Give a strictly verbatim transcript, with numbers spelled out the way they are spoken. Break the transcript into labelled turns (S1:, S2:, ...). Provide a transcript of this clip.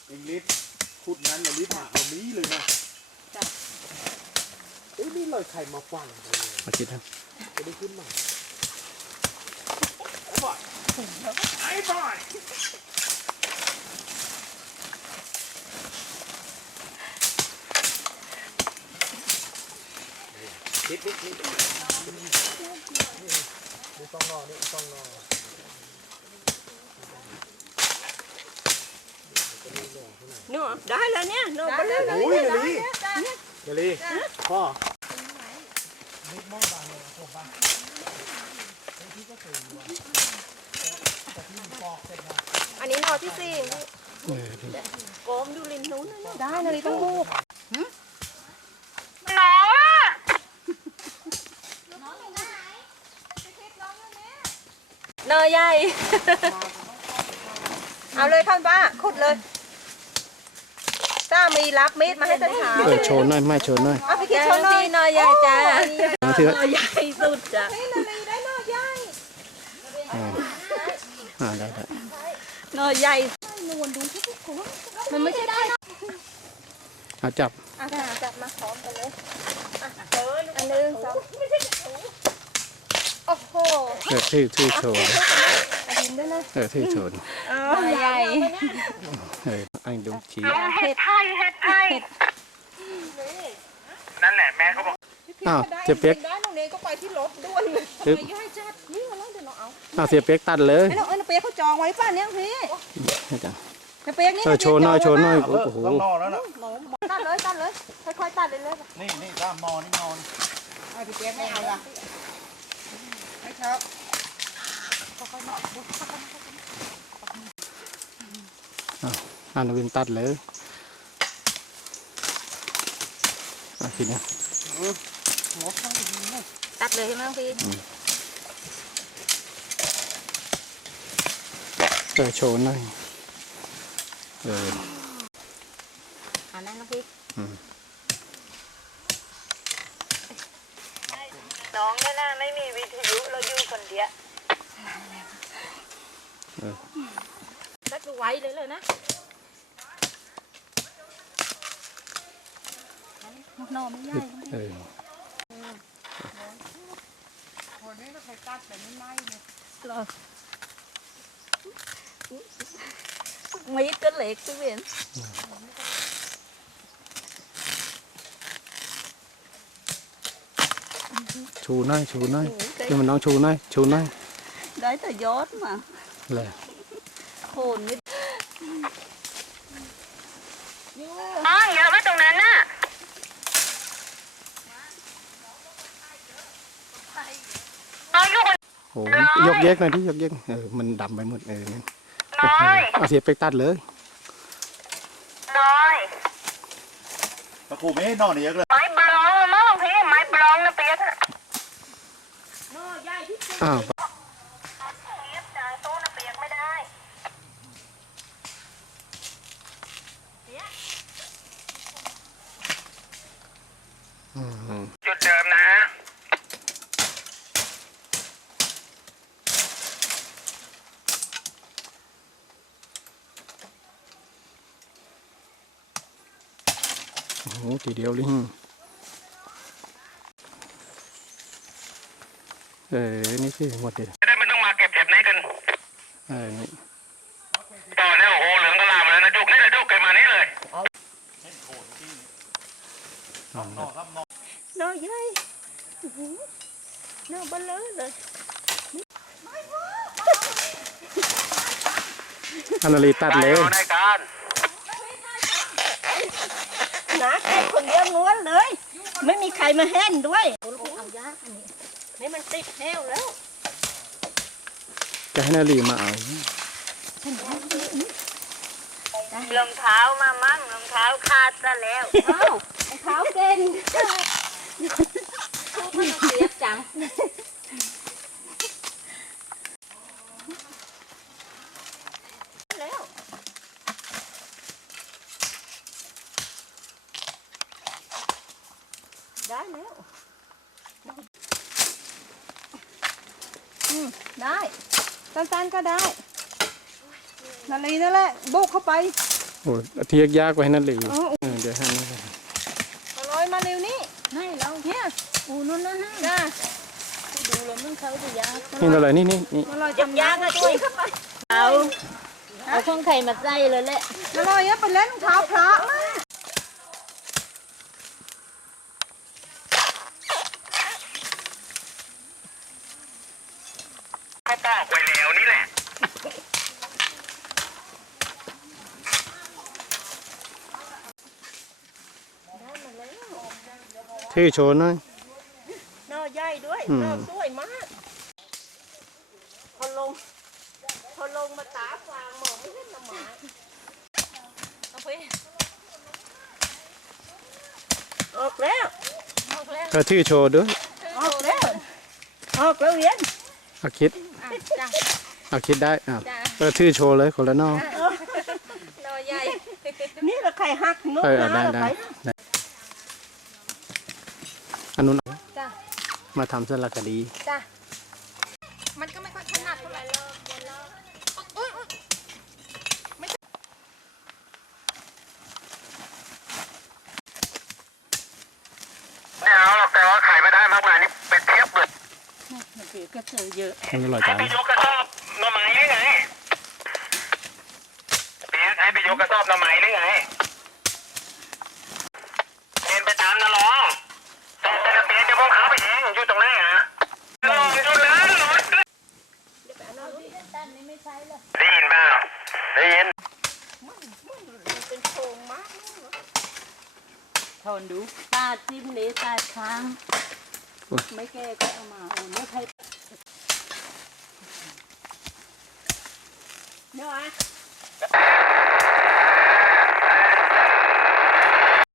S1: เองลิศขุดนั้นเลยลิศมาเอานี้เลยนะจ้ะเอ้ยนี่เลยใครมาฟังเลย
S2: มาคิดครับ
S1: จะได้ขึ้นมาไอ้บอยไอ้บอยนิดนิดนิดนี่ต้องรอนี่ต้องรอ
S3: เนาะได้แล้วเนี่ยเนาะไปเลยเลย
S1: โอ้ยเดลี่เดลี่พ่อ
S3: อันนี้นอที่สี่โกมดูริมนู้นนะได้เลยต้องบูบน้องเนยใหญ่เอาเลยท่านป้าขุดเลยถ้ามีรับมีดมาให้ท่านถาม
S2: เออโชว์หน่อยไม่โชว์หน่อย
S3: เอาไปคิดโชว์หน่อยเนยใหญ่จ้าเนยใหญ่สุดจ้ะนี่นาลีได้เนยใหญ่
S2: อ่าได้ได้
S3: เนยใหญ่มันไม่ใช่ได้
S2: เอาจับ
S3: อ่ะจับมาพร้อมกันเลยอันหนึ่งสองโอ้โห
S2: เออที่ที่โชว์เออที่โชว์
S3: ใหญ่
S2: เอออันดูชี้
S3: เห็ดไทยเห็ดไทย
S1: นั่นแหละแม่เขาบอก
S2: อ้าวเสียเป๊ก
S3: ได้ตรงนี้ก็ไปที่รถด่วนเลยย่อยจัดนี่มาแล้วเดี๋ยวเราเอา
S2: อ้าวเสียเป๊กตัดเลย
S3: ไอ้น้องเอ้ยเป๊กเขาจองไว้ป่ะเนี่ยพี่
S2: จัง
S3: เป๊กนี่
S2: เออโชว์หน่อยโชว์หน่อยโอ้โห
S1: นอแล้วนะ
S3: ตัดเลยตัดเลยค่อยๆตัดเลยเลย
S1: นี่นี่ตามนอนี่นอน
S3: ไอ้พี่เป๊กไม่เอาละไม่ชอบ
S2: อ่านวินตัดเลยอ่ะทีนี้
S3: ตัดเลยใช่ไหมพี่
S2: เออโชว์หน่อยเออ
S3: อ่านั่นน้องพี่น้องเนี่ยนะไม่มีวิทยุเราอยู่คนเดียวตัดไว้เลยเลยนะนอไม่ใหญ่
S2: เออ
S3: คนนี้ก็ใครตัดแต่ไม่ไหม้เลยหรอมีดก็เล็กพี่เวียน
S2: ชูหน่อยชูหน่อยที่มันน้องชูหน่อยชูหน่อย
S3: ได้แต่ยอดมา
S2: เลย
S3: โคนนิดอ๋อเยอะไหมตรงนั้นน่ะ
S2: โอ้ยกเยกหน่อยที่ยกเยกเออมันดำไปหมดเออเอาเสียไปตัดเลย
S3: น้อย
S1: ตะกูไม่ให้นอนเยอะเลย
S3: ไม้บลองมั้งพี่ไม้บลองนะเปียก
S2: อ้าว
S1: จุดเดิมนะ
S2: โอ้โหทีเดียวเลยเออนี่สิหมดเลย
S1: จะได้ไม่ต้องมาเก็บเก็บนี้กัน
S2: เออนี่
S1: ต่อเนี่ยโอ้โหเหลืองกระลามาแล้วนะจุกนี่เลยจุกเก็บมานี้เลย
S3: นอใหญ่นอเบลอเลย
S2: อันนาลีตัดเลย
S1: ในการ
S3: นะแค่คนเดียวง้วนเลยไม่มีใครมาแห่นด้วยเอายากนี่นี่มันติดแห้วแล้ว
S2: จะให้นาลีมาเอา
S3: รองเท้ามามั่งรองเท้าขาดซะแล้วอ้าวรองเท้าเก่งเสียบจังแล้วได้แล้วอืมได้สั้นๆก็ได้นาลีนั่นแหละบุกเข้าไป
S2: โอ้เทียกยากไว้นั่นเลยเออเดี๋ยวให้นั่นเลย
S3: มาลอยมาเร็วนี่ให้เราเนี่ยปูนู่นนะฮะจ้าดูแล้วมึงเขาจะยาก
S2: นี่อะไรนี่นี่นี่
S3: มาลอยทำยากนะด้วยเข้าไปเอาเอาข้องไข่มาใส่เลยแหละมาลอยอะไปเล่นรองเท้าพระมา
S4: ก็บอกไว้แล้วนี่แหละ
S2: ที่โชว์หน่อย
S3: นอใหญ่ด้วย
S2: อืม
S3: นอสวยมากพอลงพอลงมาตาฟางมองไม่เห็นละหมาเอาไปออกแล้วออกแล้ว
S2: ก็ที่โชว์ด้วย
S3: ออกแล้วออกแล้วเวียน
S2: เอาคิด
S3: จ้ะ
S2: เอาคิดได้อ่ะ
S3: จ้ะ
S2: ก็ที่โชว์เลยคนละนอก
S3: นอใหญ่นี่เราไข่หักนก
S2: เออ
S3: นะ
S2: ได้ได้ได้อันนู้น
S3: จ้ะ
S2: มาทำสารคดี
S3: จ้ะมันก็ไม่ค่อยถนัดเท่าไหร่เลยอุ๊ยอุ๊ย
S4: ไม่เอาหรอกแต่ว่าขายไม่ได้มากมายนี่เป็นเทียบเลย
S3: เดี๋ยวก็เจอเยอะ
S2: มันอร่อย
S4: ให้
S2: จัง
S4: ไปยกกระสอบหน่อไม้หรือไงเปียกให้ไปยกกระสอบหน่อไม้หรือไงเดินไปตามนะลองแต่แต่ละเปียกจะพวกเขาไปเองอยู่ตรงไหนอ่ะลองอยู่นั้นรถได้ยินเปล่าได้ยิน
S3: มันเป็นโพรงมากทนดูตาจิ้มเลตาช้างไม่แก้ก็เอามาเอาไม่ใครเนาะ